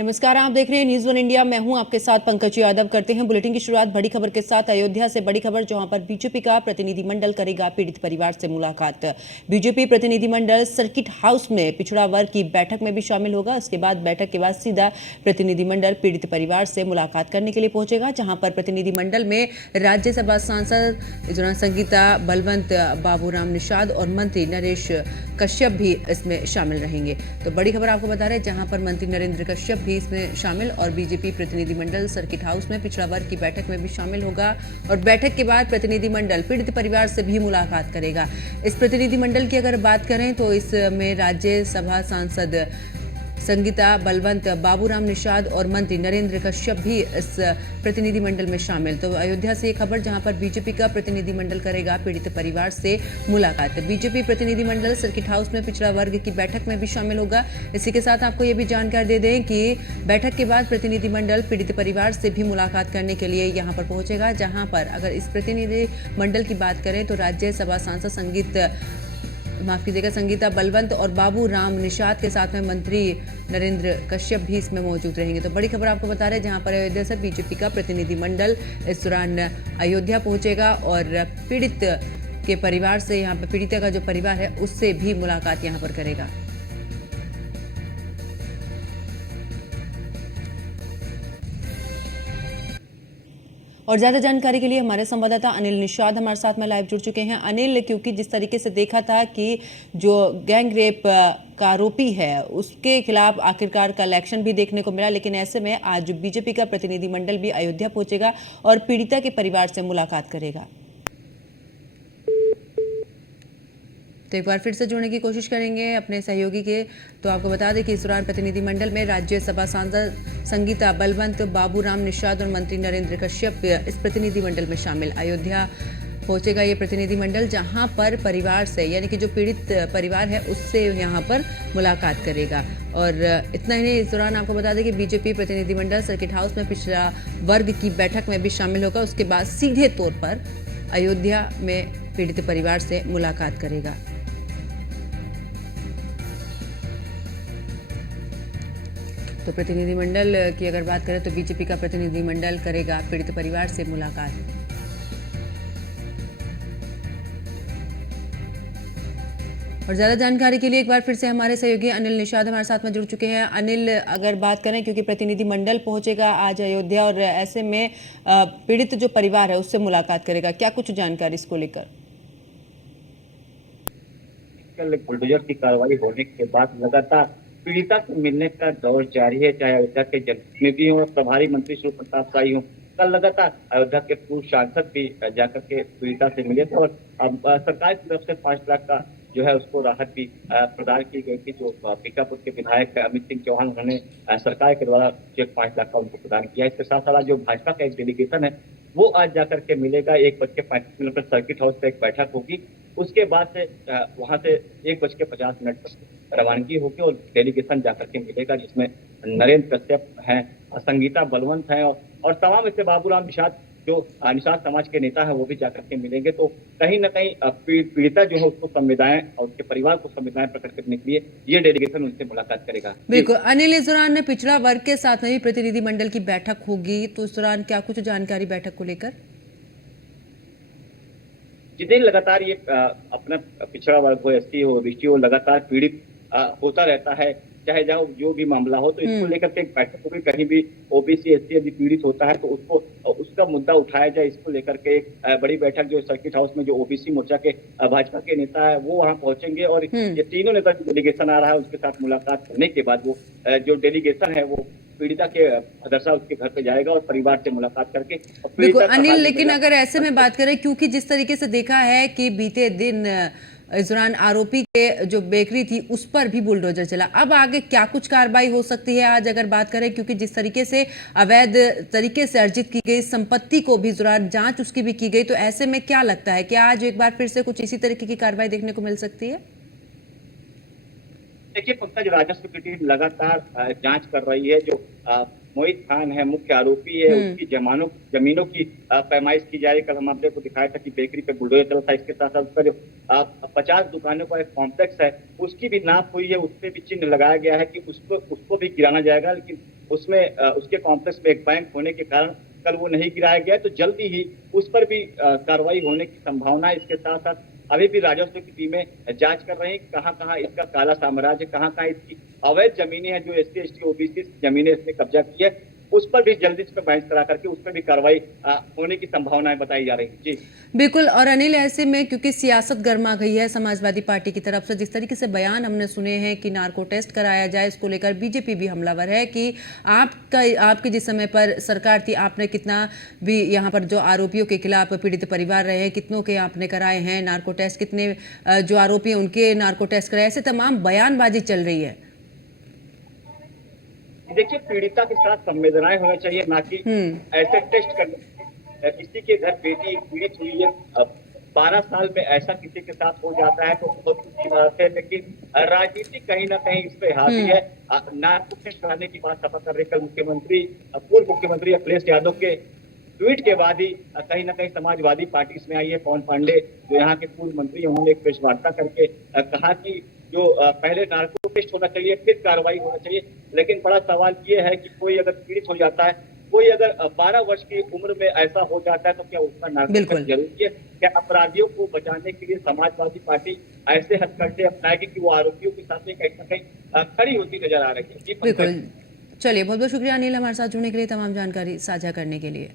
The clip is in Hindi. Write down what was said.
नमस्कार, आप देख रहे हैं न्यूज़ वन इंडिया। मैं हूं आपके साथ पंकज यादव। करते हैं बुलेटिन की शुरुआत बड़ी खबर के साथ। अयोध्या से बड़ी खबर, जहां पर बीजेपी का प्रतिनिधिमंडल करेगा पीड़ित परिवार से मुलाकात। बीजेपी प्रतिनिधिमंडल सर्किट हाउस में पिछड़ा वर्ग की बैठक में भी शामिल होगा। उसके बाद बैठक के बाद सीधा प्रतिनिधिमंडल पीड़ित परिवार से मुलाकात करने के लिए पहुंचेगा, जहां पर प्रतिनिधिमंडल में राज्यसभा सांसद संगीता बलवंत, बाबूराम निषाद और मंत्री नरेश कश्यप भी इसमें शामिल रहेंगे। तो बड़ी खबर आपको बता रहे हैं, जहां पर मंत्री नरेंद्र कश्यप भी इसमें शामिल और बीजेपी प्रतिनिधिमंडल सर्किट हाउस में पिछड़ा वर्ग की बैठक में भी शामिल होगा। और बैठक के बाद प्रतिनिधिमंडल पीड़ित परिवार से भी मुलाकात करेगा। इस प्रतिनिधिमंडल की अगर बात करें तो इसमें राज्यसभा सांसद संगीता बलवंत, बाबूराम निषाद और मंत्री नरेंद्र कश्यप भी इस प्रतिनिधिमंडल में शामिल। तो अयोध्या से ये खबर, जहां पर बीजेपी का प्रतिनिधिमंडल करेगा पीड़ित परिवार से मुलाकात। बीजेपी प्रतिनिधिमंडल सर्किट हाउस में पिछड़ा वर्ग की बैठक में भी शामिल होगा। इसी के साथ आपको ये भी जानकारी दे दें कि बैठक के बाद प्रतिनिधिमंडल पीड़ित परिवार से भी मुलाकात करने के लिए यहाँ पर पहुंचेगा, जहाँ पर अगर इस प्रतिनिधिमंडल की बात करें तो राज्यसभा सांसद संगीता बलवंत और बाबू राम निषाद के साथ में मंत्री नरेंद्र कश्यप भी इसमें मौजूद रहेंगे। तो बड़ी खबर आपको बता रहे हैं, जहां पर अयोध्या से बीजेपी का प्रतिनिधिमंडल इस दौरान अयोध्या पहुंचेगा और पीड़ित के परिवार से, यहाँ पर पीड़िता का जो परिवार है उससे भी मुलाकात यहाँ पर करेगा। और ज्यादा जानकारी के लिए हमारे संवाददाता अनिल निषाद हमारे साथ में लाइव जुड़ चुके हैं। अनिल, क्योंकि जिस तरीके से देखा था कि जो गैंग रेप का आरोपी है उसके खिलाफ आखिरकार कल एक्शन भी देखने को मिला, लेकिन ऐसे में आज बीजेपी का प्रतिनिधिमंडल भी अयोध्या पहुंचेगा और पीड़िता के परिवार से मुलाकात करेगा। तो एक बार फिर से जुड़ने की कोशिश करेंगे अपने सहयोगी के। तो आपको बता दें कि इस दौरान प्रतिनिधिमंडल में राज्यसभा सांसद संगीता बलवंत, बाबूराम निषाद और मंत्री नरेंद्र कश्यप इस प्रतिनिधिमंडल में शामिल। अयोध्या पहुंचेगा ये प्रतिनिधिमंडल, जहां पर परिवार से, यानी कि जो पीड़ित परिवार है उससे यहाँ पर मुलाकात करेगा। और इतना ही नहीं, इस दौरान आपको बता दें कि बीजेपी प्रतिनिधिमंडल सर्किट हाउस में पिछड़ा वर्ग की बैठक में भी शामिल होगा। उसके बाद सीधे तौर पर अयोध्या में पीड़ित परिवार से मुलाकात करेगा। तो प्रतिनिधिमंडल की अगर बात करें तो बीजेपी का प्रतिनिधिमंडल करेगा पीड़ित परिवार से मुलाकात। और ज्यादा जानकारी के लिए एक बार फिर से हमारे सहयोगी अनिल निषाद हमारे साथ में जुड़ चुके हैं। अनिल, अगर बात करें, क्योंकि प्रतिनिधिमंडल पहुंचेगा आज अयोध्या और ऐसे में पीड़ित जो परिवार है उससे मुलाकात करेगा, क्या कुछ जानकारी इसको लेकर? कल बुलडोजर की कार्रवाई होने के बाद लगातार पीड़िता को मिलने का दौर जारी है, चाहे अयोध्या के जनप्रतिनिधि हो, प्रभारी मंत्री शिव प्रताप शाही हो। कल लगातार अयोध्या के पूर्व सांसद भी जाकर के पीड़िता से मिले थे और अब सरकार की तरफ से 5 लाख का जो है उसको राहत भी प्रदान की गई थी। जो पीकापुर के विधायक अमित सिंह चौहान, उन्होंने सरकार के द्वारा चेक 5 लाख का उनको प्रदान किया। इसके साथ साथ जो भाजपा का एक डेलीगेशन है वो आज जाकर के मिलेगा। 1:35 पर सर्किट हाउस पर एक बैठक होगी। उसके बाद से वहां से 1:50 पर रवानगी होगी और डेलीगेशन जाकर के मिलेगा, जिसमें नरेंद्र कश्यप हैं, संगीता बलवंत हैं और तमाम इससे बाबूराम निषाद, जो निषाद समाज के नेता हैं, वो भी जाकर के मिलेंगे। तो कहीं ना कहीं पीड़िता जो है उसको संवेदनाएं और उसके परिवार को संवेदनाएं प्रकट करने के लिए ये डेलीगेशन उनसे मुलाकात करेगा। बिल्कुल अनिल, इस दौरान पिछड़ा वर्ग के साथ में भी प्रतिनिधिमंडल की बैठक होगी, तो इस दौरान क्या कुछ जानकारी बैठक को लेकर? जितने लगातार ये अपना पिछड़ा वर्ग हो, एसटी हो, ओबीसी हो, लगातार पीड़ित होता रहता है, चाहे जाओ जो भी मामला हो। तो इसको लेकर के एक बैठक होगी। कहीं भी ओबीसी एसटी यदि पीड़ित होता है तो उसको उसका मुद्दा उठाया जाए, इसको लेकर के एक बड़ी बैठक जो सर्किट हाउस में जो ओबीसी मोर्चा के भाजपा के नेता है वो वहां पहुंचेंगे और ये तीनों नेता जो डेलीगेशन आ रहा है उसके साथ मुलाकात करने के बाद वो जो डेलीगेशन है वो पीड़िता के मदरसा उसके घर पे जाएगा और परिवार से मुलाकात करके। बिल्कुल अनिल, लेकिन अगर ऐसे में बात करें, क्योंकि जिस तरीके से देखा है कि बीते दिन इस दौरान आरोपी के जो बेकरी थी उस पर भी बुलडोजर चला, अब आगे क्या कुछ कार्रवाई हो सकती है आज अगर बात करें? क्योंकि जिस तरीके से अवैध तरीके से अर्जित की गई संपत्ति को भी इस दौरान जांच उसकी भी की गई, तो ऐसे में क्या लगता है कि आज एक बार फिर से कुछ इसी तरीके की कार्रवाई देखने को मिल सकती है? देखिए पंकज, राजस्व की टीम लगातार जांच कर रही है। जो मोहित खान है, मुख्य आरोपी है, उसकी जमीनों की पैमाइश की जा रही। कल हम आपको दिखाया था कि बेकरी पे बुलडोजर चला था। इसके साथ साथ उसका जो 50 दुकानों का एक कॉम्प्लेक्स है उसकी भी नाप हुई है, उस पर भी चिन्ह लगाया गया है कि उसको भी गिराना जाएगा। लेकिन उसमें उसके कॉम्प्लेक्स में एक बैंक होने के कारण कल वो नहीं गिराया गया, तो जल्दी ही उस पर भी कार्रवाई होने की संभावना है। इसके साथ साथ अभी भी राजस्व की टीमें जांच कर रही हैं कहां कहां इसका काला साम्राज्य, कहां कहां इसकी अवैध जमीनें हैं, जो एससी एसटी ओबीसी जमीनें इसने कब्जा की है, उस पर भी जल्दी इस पर बहस करा करके उस पर भी कार्रवाई होने की संभावनाएं बताई जा रही है। जी बिल्कुल। और अनिल, ऐसे में क्योंकि सियासत गर्मा गई है समाजवादी पार्टी की तरफ से, जिस तरीके से बयान हमने सुने हैं कि नार्को टेस्ट कराया जाए, इसको लेकर बीजेपी भी हमलावर है कि आपके जिस समय पर सरकार थी आपने कितना भी यहाँ पर जो आरोपियों के खिलाफ पीड़ित परिवार रहे हैं कितनों के आपने कराए हैं नार्को टेस्ट, कितने जो आरोपी हैं उनके नार्को टेस्ट कराए, ऐसे तमाम बयानबाजी चल रही है। देखिए, पीड़िता के साथ संवेदनाएं होनी चाहिए, ना कि ऐसे टेस्ट करने। किसी के घर बेटी पीड़ित हुई है, 12 साल में ऐसा किसी के साथ हो जाता है तो बहुत दुख की बात है, लेकिन राजनीति कहीं ना कहीं इस पे हावी है। नार्को टेस्ट कराने की बात सफा कर रहे कल मुख्यमंत्री, पूर्व मुख्यमंत्री अखिलेश यादव के ट्वीट के बाद ही कहीं ना कहीं समाजवादी पार्टी इसमें आई है। पवन पांडे जो यहाँ के पूर्व मंत्री, उन्होंने एक प्रेस वार्ता करके कहा कि जो पहले नार्को टेस्ट होना चाहिए फिर कार्रवाई होना चाहिए। लेकिन बड़ा सवाल ये है कि कोई अगर पीड़ित हो जाता है, कोई अगर 12 वर्ष की उम्र में ऐसा हो जाता है, तो क्या उसका नार्को टेस्ट जरूरी है? क्या अपराधियों को बचाने के लिए समाजवादी पार्टी ऐसे हथकंडे अपनाएगी कि वो आरोपियों के साथ में कहीं ना कहीं खड़ी होती नजर आ रही है? बिल्कुल। चलिए, बहुत बहुत शुक्रिया अनिल हमारे साथ जुड़ने के लिए, तमाम जानकारी साझा करने के लिए।